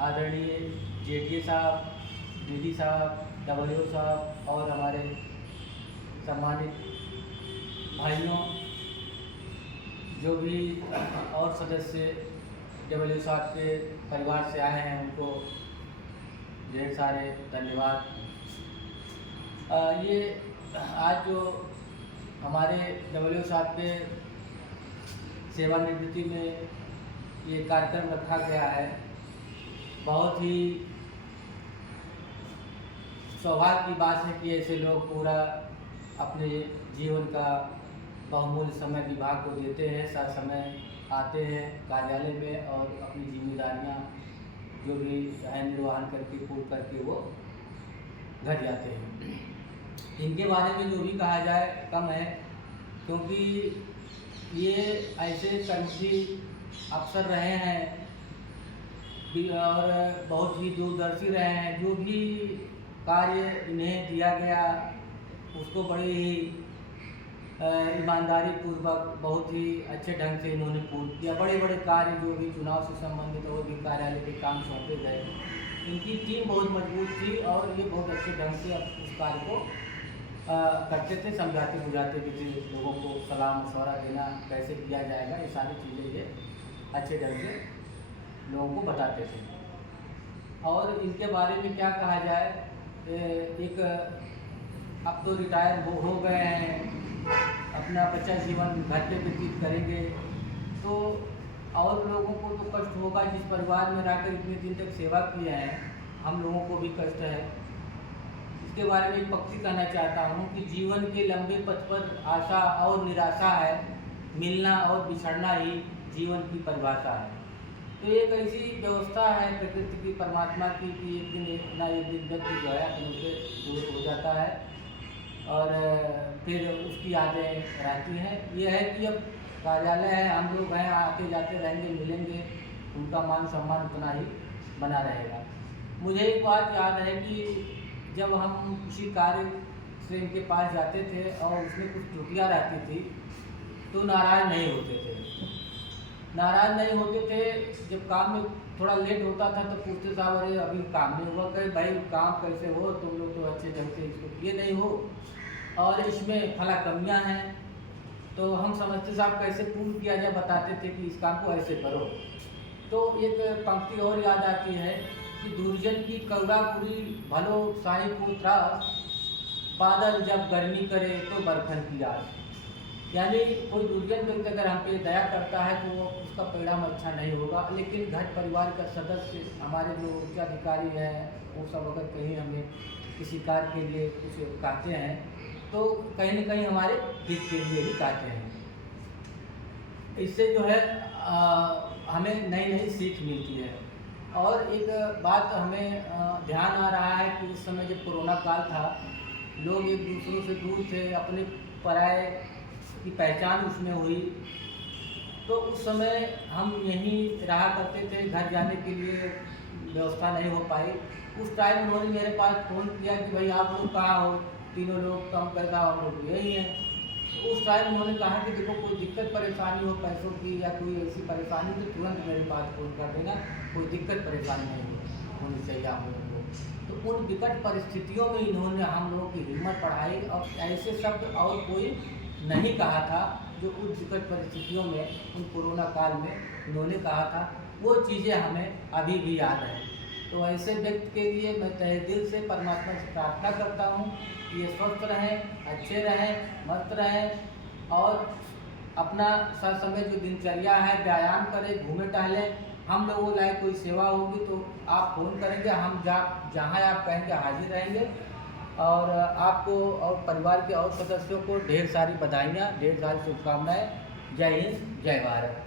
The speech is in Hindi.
आदरणीय जेडीए साहब, डीडी साहब, डब्ल्यू साहब और हमारे सम्मानित भाइयों, जो भी और सदस्य डब्ल्यू साहब के परिवार से आए हैं, उनको ढेर सारे धन्यवाद। ये आज जो हमारे डब्ल्यू साहब के सेवानिवृत्ति में ये कार्यक्रम रखा गया है, बहुत ही सौभाग्य की बात है कि ऐसे लोग पूरा अपने जीवन का बहुमूल्य समय विभाग को देते हैं, साथ समय आते हैं कार्यालय में और अपनी जिम्मेदारियां जो भी है निर्वहन करके पूर्ण करके वो घर जाते हैं। इनके बारे में जो भी कहा जाए कम है, क्योंकि ये ऐसे कर्मठी अफसर रहे हैं और बहुत ही दूरदर्शी रहे हैं। जो भी कार्य इन्हें दिया गया उसको बड़े ही ईमानदारी पूर्वक बहुत ही अच्छे ढंग से इन्होंने पूर्ण किया। बड़े बड़े कार्य जो भी चुनाव से संबंधित और भी कार्यालय के काम सौंपे गए, इनकी टीम बहुत मजबूत थी और ये बहुत अच्छे ढंग से उस कार्य को करते थे, समझाते बुझाते भी थे, लोगों को सलाह मशवरा देना कैसे किया जाएगा, ये सारी चीज़ें ये अच्छे ढंग से लोगों को बताते थे। और इनके बारे में क्या कहा जाए, एक अब तो रिटायर हो गए हैं, अपना बच्चा जीवन घर पे व्यतीत करेंगे, तो और लोगों को तो कष्ट होगा जिस परिवार में रहकर इतने दिन तक सेवा किए हैं, हम लोगों को भी कष्ट है। इसके बारे में एक पंक्ति कहना चाहता हूँ कि जीवन के लंबे पथ पर आशा और निराशा है, मिलना और बिछड़ना ही जीवन की परिभाषा है। तो एक ऐसी व्यवस्था है प्रकृति की, परमात्मा की, कि एक दिन ना एक दिन व्यक्ति जो है अपने से दूर हो जाता है और फिर उसकी यादें रहती हैं। ये है कि अब कार्यालय है, हम लोग हैं, आते जाते रहेंगे, मिलेंगे, उनका मान सम्मान उतना ही बना रहेगा। मुझे एक बात याद है कि जब हम किसी कार्य से इनके पास जाते थे और उसमें कुछ त्रुटियाँ रहती थी तो नाराज़ नहीं होते थे। नाराज़ नहीं होते थे। जब काम में थोड़ा लेट होता था तो पूछते साहब, अरे अभी काम नहीं हुआ, कहे भाई काम कैसे हो, तुम लोग तो अच्छे ढंग से इसको किए नहीं हो और इसमें फला कमियां हैं, तो हम समझते साहब कैसे पूर्ण किया जाए, बताते थे कि इस काम को ऐसे करो। तो एक पंक्ति और याद आती है कि दुर्जन की कौड़ापुरी भलो साई को त्रास, बादल जब गर्मी करे तो बरखन की आस। यानी कोई दुर्जन व्यक्ति अगर हम पे दया करता है तो उसका परिणाम अच्छा नहीं होगा, लेकिन घर परिवार का सदस्य, हमारे जो उच्च अधिकारी हैं, वो सब अगर कहीं हमें किसी कार्य के लिए कुछ कहते हैं तो कहीं न कहीं हमारे हित के लिए ही कहते हैं। इससे जो है हमें नई नई सीख मिलती है। और एक बात हमें ध्यान आ रहा है कि उस समय जब कोरोना काल था, लोग एक दूसरों से दूर थे, अपने पराये की पहचान उसमें हुई, तो उस समय हम यहीं रहा करते थे, घर जाने के लिए व्यवस्था नहीं हो पाई। उस टाइम उन्होंने मेरे पास फ़ोन किया कि भाई आप लोग कहाँ हो, तीनों लोग कम पैसा हम लोग यही हैं। तो उस टाइम उन्होंने कहा कि देखो कोई दिक्कत परेशानी हो पैसों की या कोई ऐसी परेशानी तो तुरंत मेरे पास फ़ोन कर देना, कोई दिक्कत परेशानी नहीं होनी चाहिए आप लोगों को। तो उन विकट परिस्थितियों में इन्होंने हम लोगों की हिम्मत बढ़ाई और ऐसे शब्द और कोई नहीं कहा था जो उन विकट परिस्थितियों में, उन कोरोना काल में इन्होंने कहा था। वो चीज़ें हमें अभी भी याद हैं। तो ऐसे व्यक्ति के लिए मैं तहे दिल से परमात्मा से प्रार्थना करता हूँ कि ये स्वस्थ रहें, अच्छे रहें, मस्त रहें और अपना सर समय जो दिनचर्या है व्यायाम करें, घूमें टहलें। हम लोगों लायक कोई सेवा होगी तो आप फ़ोन करेंगे, हम जहाँ आप कहेंगे हाजिर रहेंगे। और आपको और परिवार के और सदस्यों को ढेर सारी बधाइयाँ, ढेर सारी शुभकामनाएँ। जय हिंद, जय भारत।